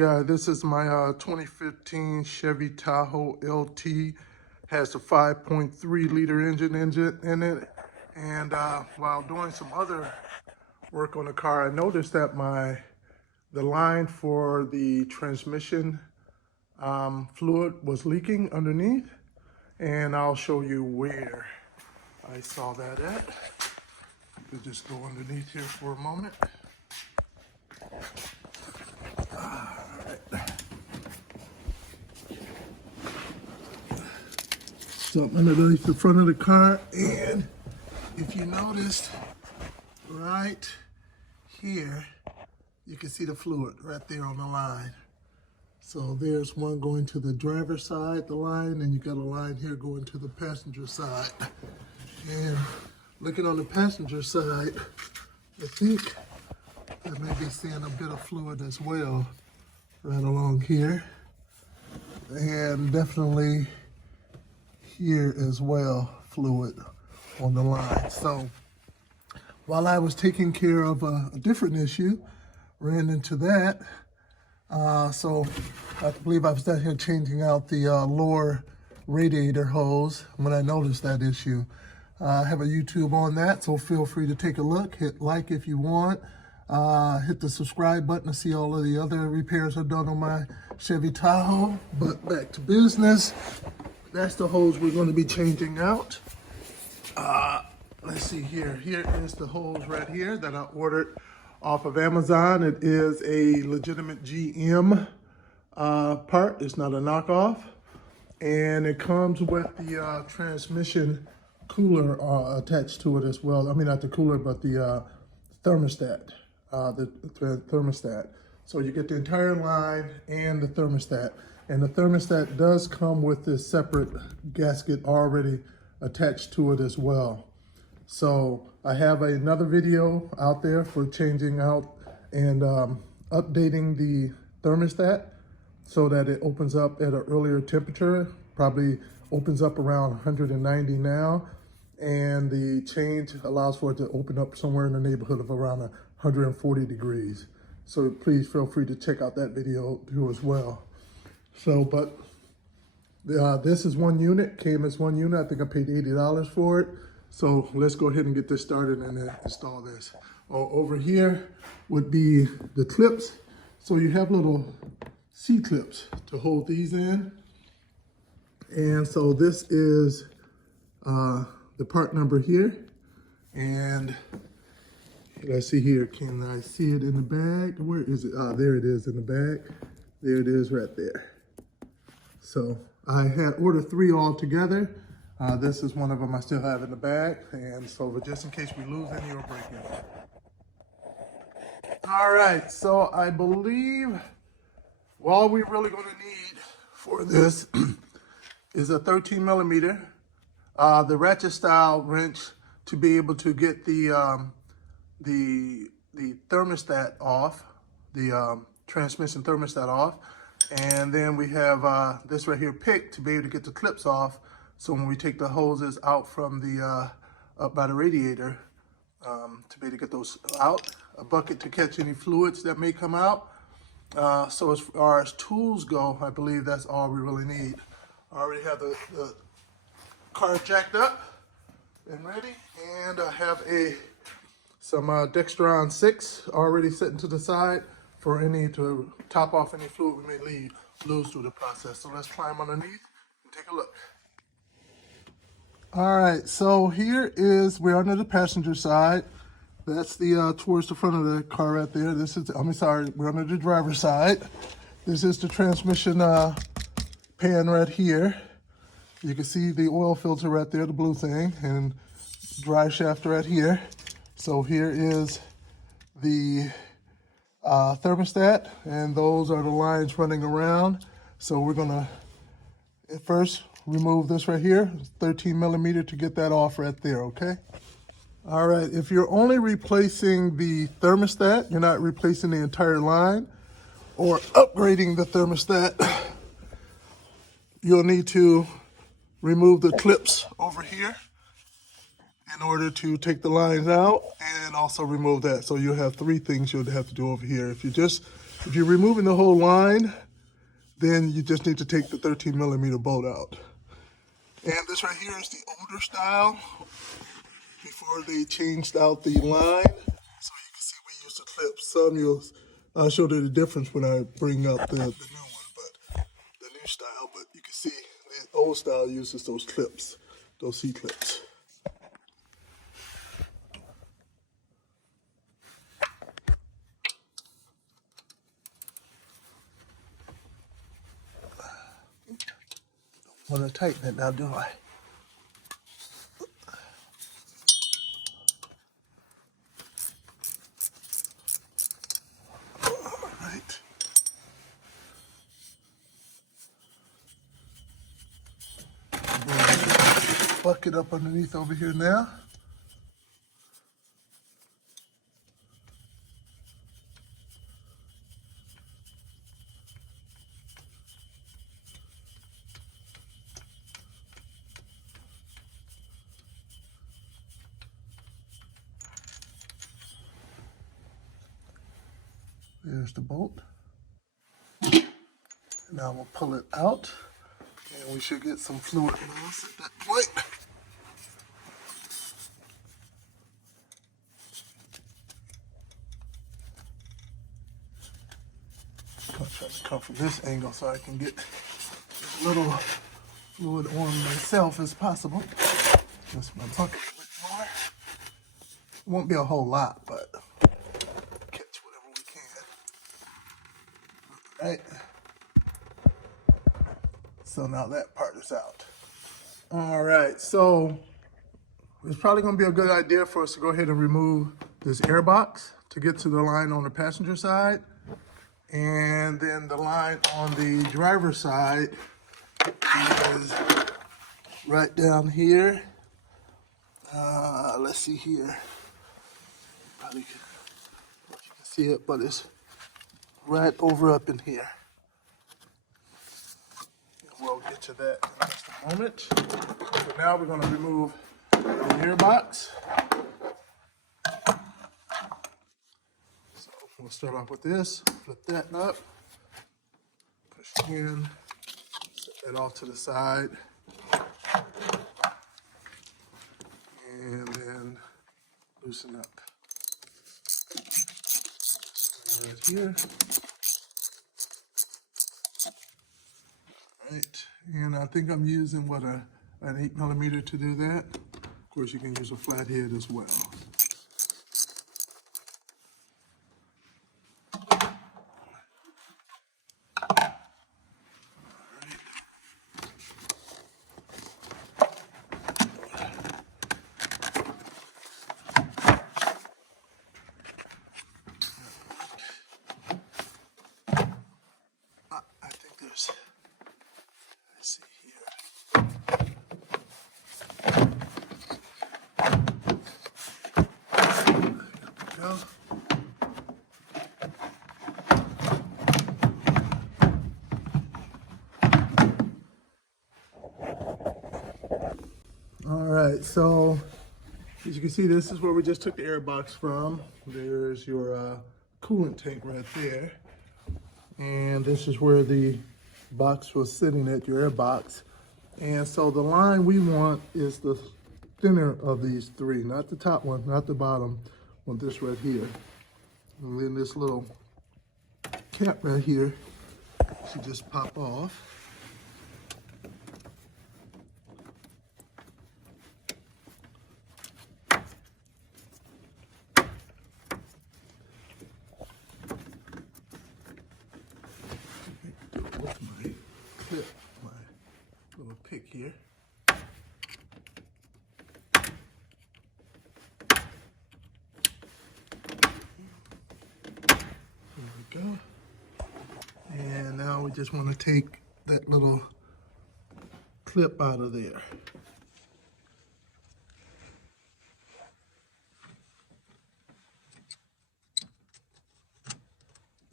guys, this is my 2015 Chevy Tahoe LT. Has a 5.3 liter engine in it. And while doing some other work on the car, I noticed that the line for the transmission fluid was leaking underneath. And I'll show you where I saw that at. We'll just go underneath here for a moment. So I'm underneath the front of the car, and if you noticed right here, you can see the fluid right there on the line. So there's one going to the driver's side, the line, and you got a line here going to the passenger side. And looking on the passenger side, I think I may be seeing a bit of fluid as well right along here. And definitely here as well, fluid on the line. So while I was taking care of a different issue, ran into that. So I believe I was down here changing out the lower radiator hose when I noticed that issue. I have a YouTube on that, so feel free to take a look. Hit like if you want. Hit the subscribe button to see all of the other repairs I've done on my Chevy Tahoe. But back to business. That's the hose we're going to be changing out. Let's see here. Here is the hose right here that I ordered off of Amazon. It is a legitimate GM part. It's not a knockoff. And it comes with the transmission cooler attached to it as well. I mean, not the cooler, but the thermostat. The thermostat. So you get the entire line and the thermostat. And the thermostat does come with this separate gasket already attached to it as well. So I have another video out there for changing out and updating the thermostat so that it opens up at an earlier temperature. Probably opens up around 190 now. And the change allows for it to open up somewhere in the neighborhood of around 140 degrees. So please feel free to check out that video too as well. So, but this is one unit, came as one unit. I think I paid $80 for it. So let's go ahead and get this started and install this. Over here would be the clips. So you have little C-clips to hold these in. And so this is the part number here. And let's see here, can I see it in the bag? Where is it? There it is in the bag. There it is right there. So I had ordered 3 all together. This is one of them I still have in the bag. And so just in case we lose any or break any. All right, so I believe all we're really gonna need for this is a 13 millimeter, the ratchet style wrench to be able to get the thermostat off, the transmission thermostat off. And then we have this right here pick to be able to get the clips off. So when we take the hoses out from the, up by the radiator, to be able to get those out, a bucket to catch any fluids that may come out. So as far as tools go, I believe that's all we really need. I already have the car jacked up and ready. And I have some Dextron 6 already sitting to the side for to top off any fluid we may lose through the process. So let's climb underneath and take a look. All right, so here we're under the passenger side. That's the towards the front of the car right there. This is, we're under the driver's side. This is the transmission pan right here. You can see the oil filter right there, the blue thing, and drive shaft right here. So here is the thermostat, and those are the lines running around. So we're gonna first remove this right here, 13 millimeter, to get that off right there, okay? All right, if you're only replacing the thermostat, you're not replacing the entire line or upgrading the thermostat, you'll need to remove the clips over here in order to take the lines out and also remove that. So you'll have 3 things you'll have to do over here. If you're just If you're removing the whole line, then you just need to take the 13mm bolt out. And this right here is the older style before they changed out the line. So you can see we used to clip some. I'll show you the difference when I bring up the new one, but the new style. But you can see the old style uses those clips, those C-clips. Want to tighten it now, do I? All right. Bucket up underneath over here now. There's the bolt. Now we'll pull it out, and we should get some fluid loss at that point. I'm trying to come from this angle so I can get as little fluid on myself as possible. Just my bucket a bit more. It won't be a whole lot, but catch whatever we can. All right. So now that part is out. All right, so it's probably gonna be a good idea for us to go ahead and remove this air box to get to the line on the passenger side. And then the line on the driver's side is right down here. Let's see here. Probably you can see it, but it's right over up in here. We'll get to that in just a moment. So now we're going to remove the air box. So we'll start off with this. Flip that up. Push in. Set that off to the side. And then loosen up. Right here. Right, and I think I'm using an 8mm to do that. Of course, you can use a flathead as well. I think there's, let's see here. There we go. All right, so as you can see, this is where we just took the air box from. There's your coolant tank right there. And this is where the box was sitting at, your air box. And so the line we want is the thinner of these three, not the top one, not the bottom, on this right here. And then this little cap right here should just pop off. With my clip, my little pick here. There we go. And now we just want to take that little clip out of there.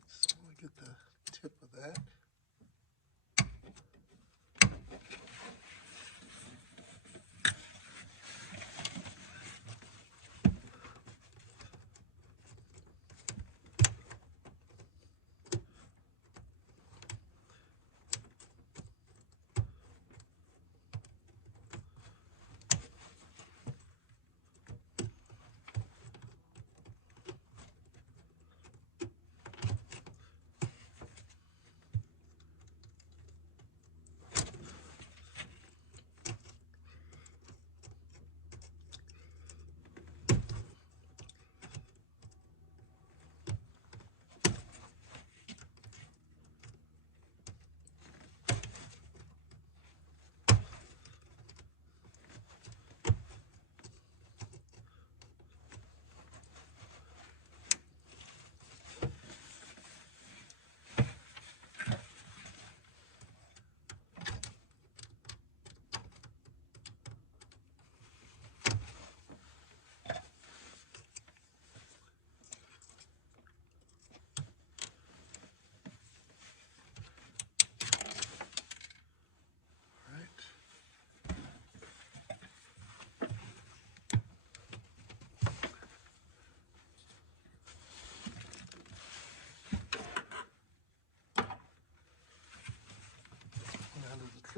So we get the tip of that.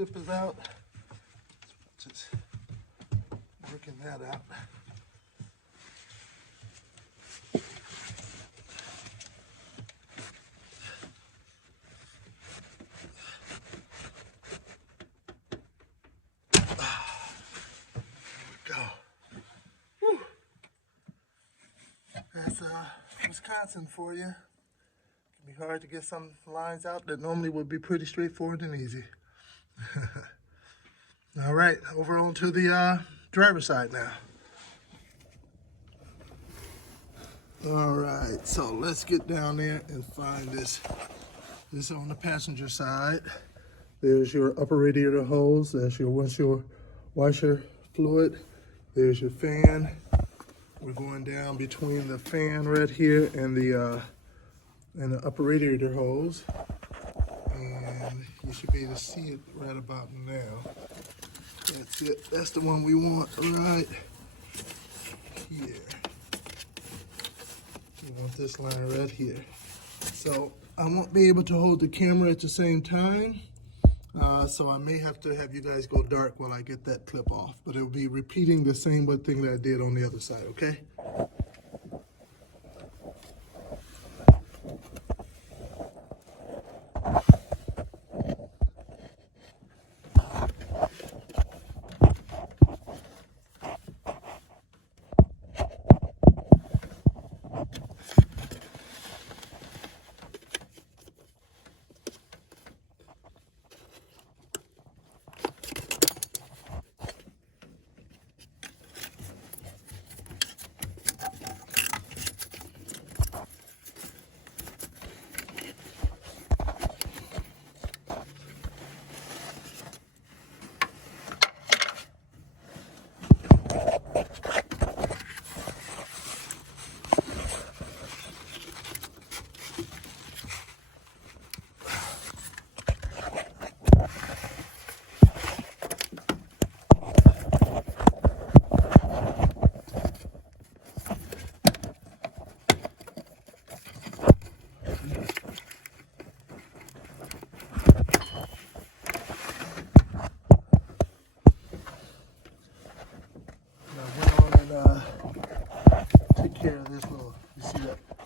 clip is out. Just working that out. Go. Whew. That's Wisconsin for you. It can be hard to get some lines out that normally would be pretty straightforward and easy. All right, over onto the driver's side now. All right, so let's get down there and find this. This on the passenger side. There's your upper radiator hose. That's your windshield washer fluid. There's your fan. We're going down between the fan right here and the upper radiator hose. And you should be able to see it right about now. That's it. That's the one we want right here. You want this line right here. So I won't be able to hold the camera at the same time. So I may have to have you guys go dark while I get that clip off. But it'll be repeating the same thing that I did on the other side, okay?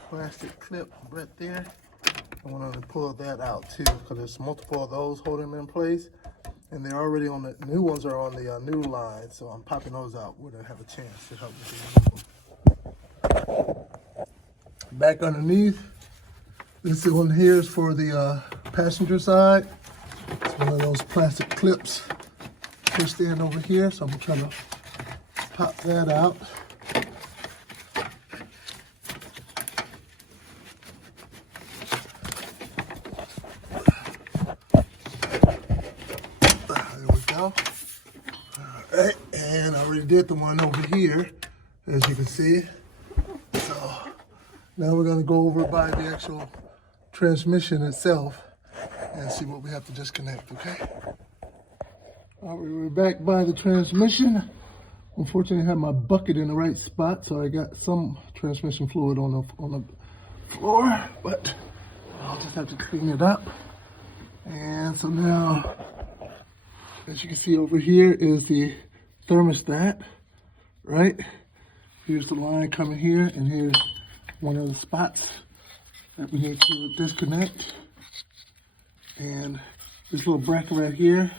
Plastic clip right there. I want to pull that out too because there's multiple of those holding them in place, and they're already on the new ones are on the new line, so I'm popping those out where they have a chance to help with the removal. Back underneath, this one here is for the passenger side. It's one of those plastic clips pushed in over here, so I'm trying to pop that out. Alright, and I already did the one over here, as you can see. So now we're going to go over by the actual transmission itself and see what we have to disconnect, okay? Alright, we're back by the transmission. Unfortunately, I have my bucket in the right spot, so I got some transmission fluid on the floor, but I'll just have to clean it up. And so now, as you can see over here is the thermostat, right? Here's the line coming here, and here's one of the spots that we need to disconnect. And this little bracket right here,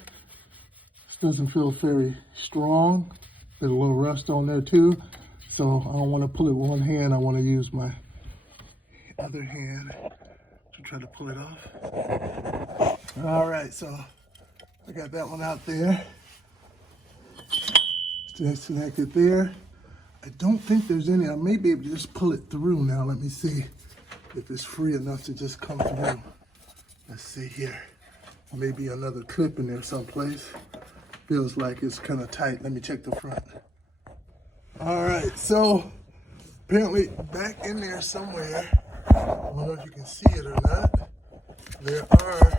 this doesn't feel very strong. There's a little rust on there too, so I don't want to pull it with one hand. I want to use my other hand to try to pull it off. All right, so I got that one out there. Disconnect it there. I don't think there's any. I may be able to just pull it through now. Let me see if it's free enough to just come through. Let's see here. Maybe another clip in there someplace. Feels like it's kind of tight. Let me check the front. All right, so apparently back in there somewhere, I don't know if you can see it or not, there are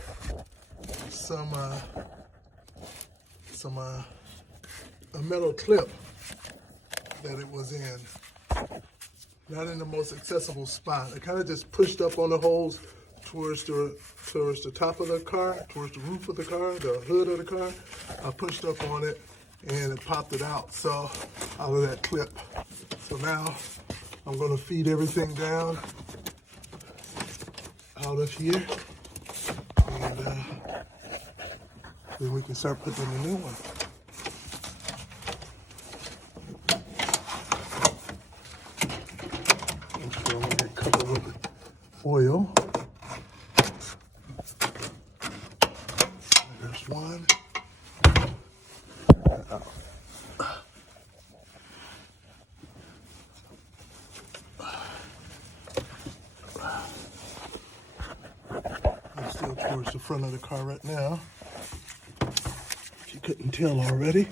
a metal clip that it was in. Not in the most accessible spot. I kind of just pushed up on the holes towards the top of the car, towards the roof of the car, the hood of the car. I pushed up on it and it popped it out, so out of that clip. So now I'm gonna feed everything down out of here, and then we can start putting in the new one. I'm gonna get covered with oil. There's one. I'm still towards the front of the car right now. If you couldn't tell already.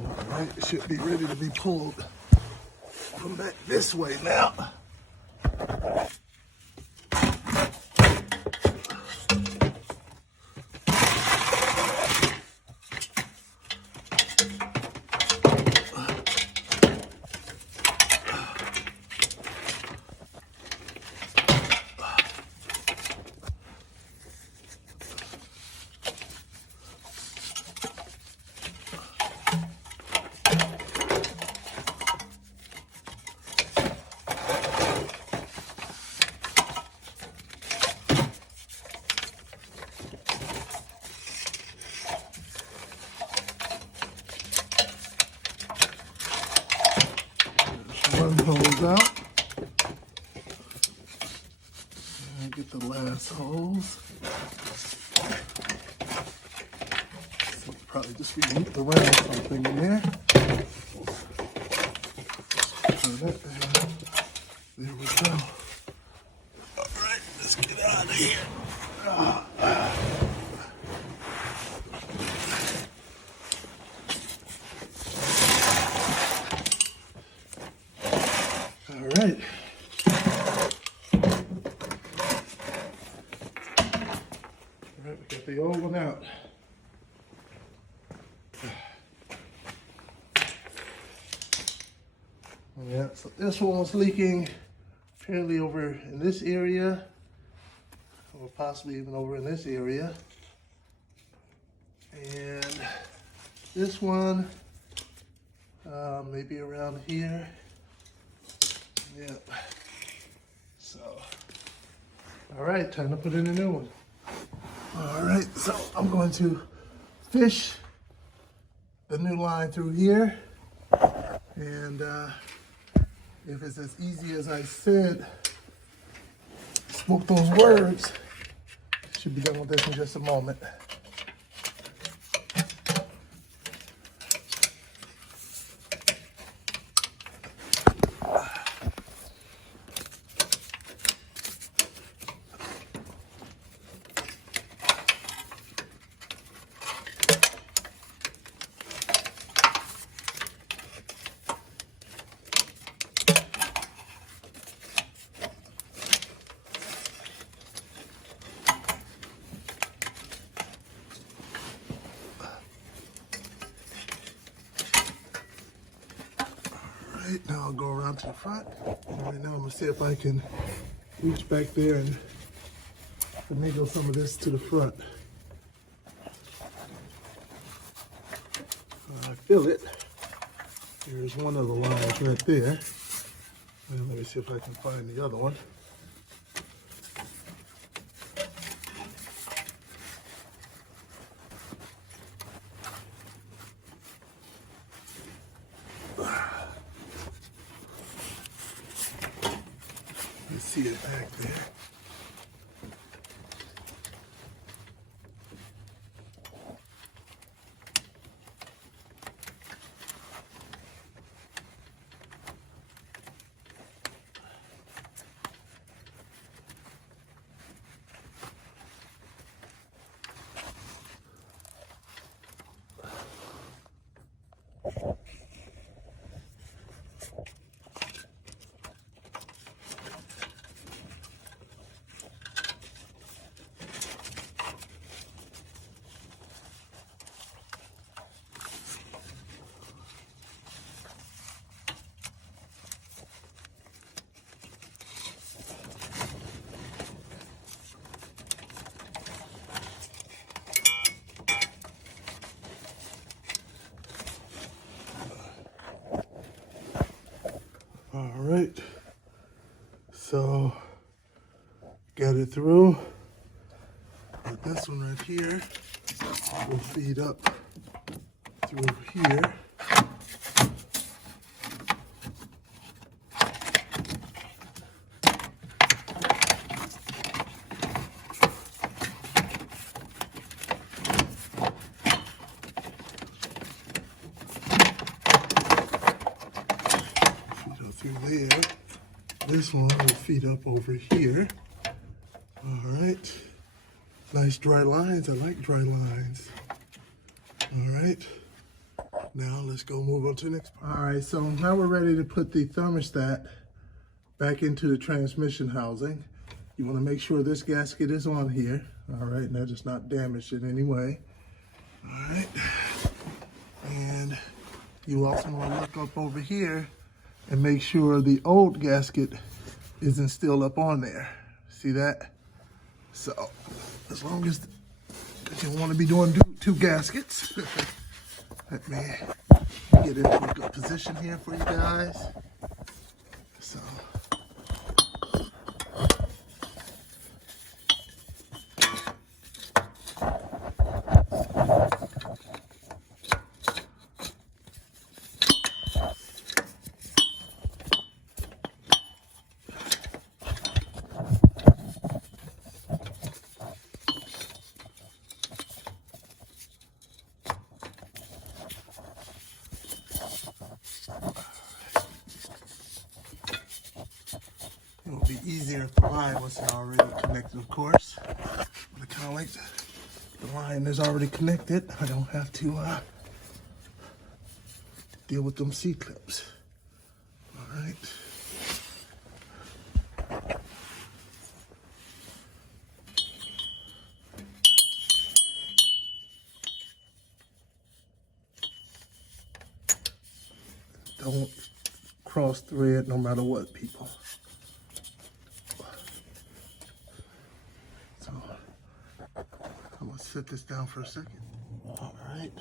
Alright, it should be ready to be pulled from back this way now. One hose out. And get the last hose. So probably just loop around something in there. Turn that down. There we go. Alright, let's get out of here. All right. All right, we got the old one out. Yeah, so this one was leaking apparently over in this area, or possibly even over in this area. And this one, maybe around here. Yep. So, all right, time to put in a new one. All right, so I'm going to fish the new line through here. And if it's as easy as I said, spoke those words, should be done with this in just a moment. Right, now I'll go around to the front. And right now I'm gonna see if I can reach back there and finagle some of this to the front. I feel it. There's one of the lines right there. And let me see if I can find the other one. You see it back there. get it through. But this one right here will feed up through here. Feed up through there. This one will feed up over here. All right. Nice dry lines. I like dry lines. All right. Now let's go move on to the next part. All right, so now we're ready to put the thermostat back into the transmission housing. You want to make sure this gasket is on here. All right, and that is not damaged in any way. All right. And you also want to look up over here and make sure the old gasket isn't still up on there. See that? So as long as you don't want to be doing two gaskets. Let me get into a good position here for you guys. So. It'll be easier if the line wasn't already connected, of course. But I kind of like the line is already connected. I don't have to deal with them C-clips. All right. Don't cross thread no matter what, people. So I'm gonna set this down for a second. All right.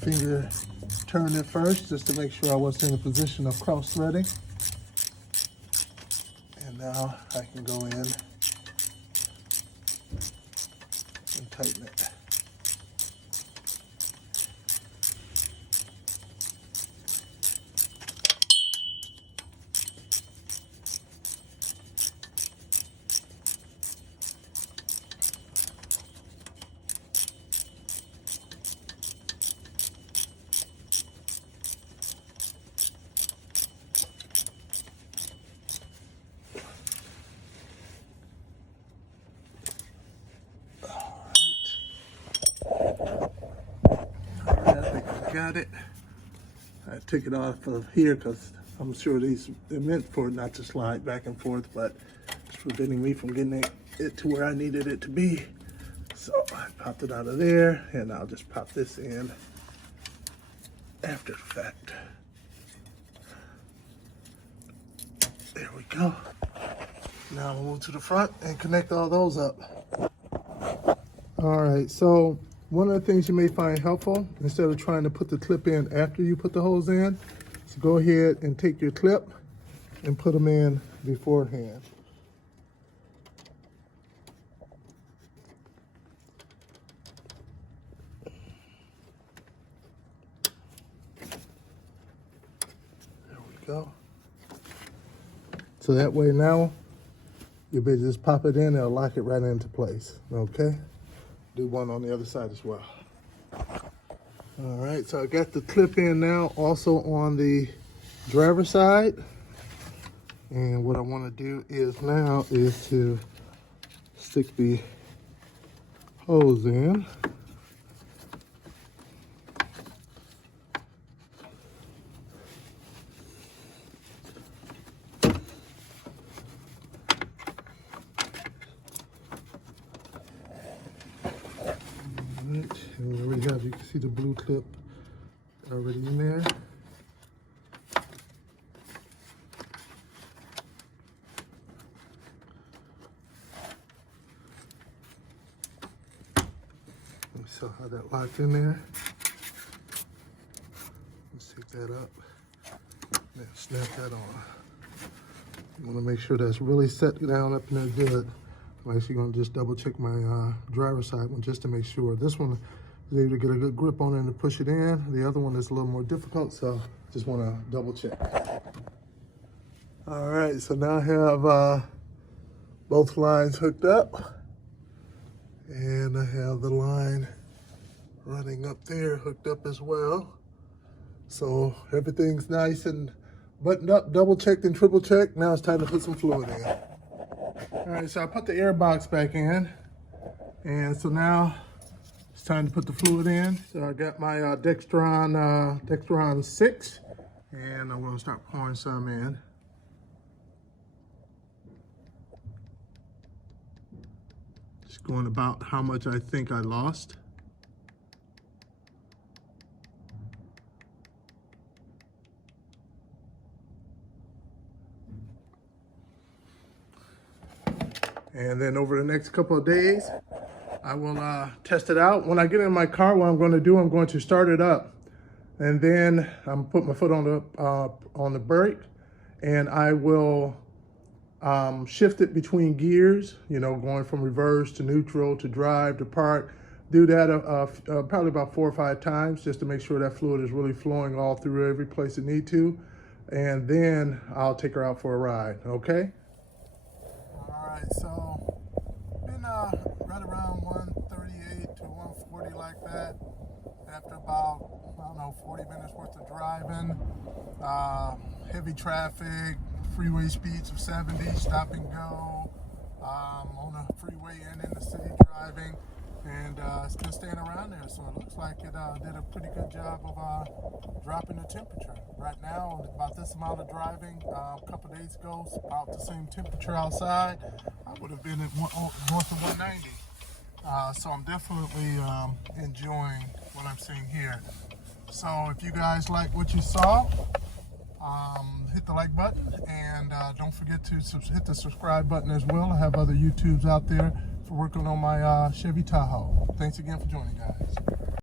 Finger turn it first just to make sure I was in a position of cross threading. And now I can go in and tighten it. Got it. I took it off of here because I'm sure they're meant for it not to slide back and forth, but it's preventing me from getting it to where I needed it to be. So I popped it out of there, and I'll just pop this in after the fact. There we go. Now we'll move to the front and connect all those up. All right, so one of the things you may find helpful, instead of trying to put the clip in after you put the hose in, so go ahead and take your clip and put them in beforehand. There we go. So that way now, you'll be able to just pop it in and it'll lock it right into place, okay? Do one on the other side as well. All right, so I got the clip in now, also on the driver's side. And what I want to do is to stick the hose in. And we already have, you can see the blue clip already in there. We saw how that locked in there. Let's take that up. Now snap that on. I want to make sure that's really set down up in there good. I'm actually going to just double check my driver's side one just to make sure. This one is able to get a good grip on it and to push it in. The other one is a little more difficult, so just want to double check. All right, so now I have both lines hooked up, and I have the line running up there hooked up as well. So everything's nice and buttoned up, double checked and triple checked. Now it's time to put some fluid in. All right, so I put the air box back in, and so now it's time to put the fluid in. So I got my Dextron 6, and I'm gonna start pouring some in. Just going about how much I think I lost. And then over the next couple of days, I will test it out. When I get in my car, what I'm going to do, I'm going to start it up. And then I'm put my foot on the brake, and I will shift it between gears, you know, going from reverse to neutral to drive to park. Do that probably about 4 or 5 times just to make sure that fluid is really flowing all through every place it needs to. And then I'll take her out for a ride, okay? So been right around 138 to 140 like that. After about, I don't know, 40 minutes worth of driving, heavy traffic, freeway speeds of 70, stop and go, on the freeway and in the city driving, and still staying around there. So it looks like it did a pretty good job of dropping the temperature. Right now, about this amount of driving, a couple of days ago, it's about the same temperature outside. I would have been at north of 190. So I'm definitely enjoying what I'm seeing here. So if you guys like what you saw, hit the like button, and don't forget to hit the subscribe button as well. I have other YouTubes out there for working on my Chevy Tahoe. Thanks again for joining, guys.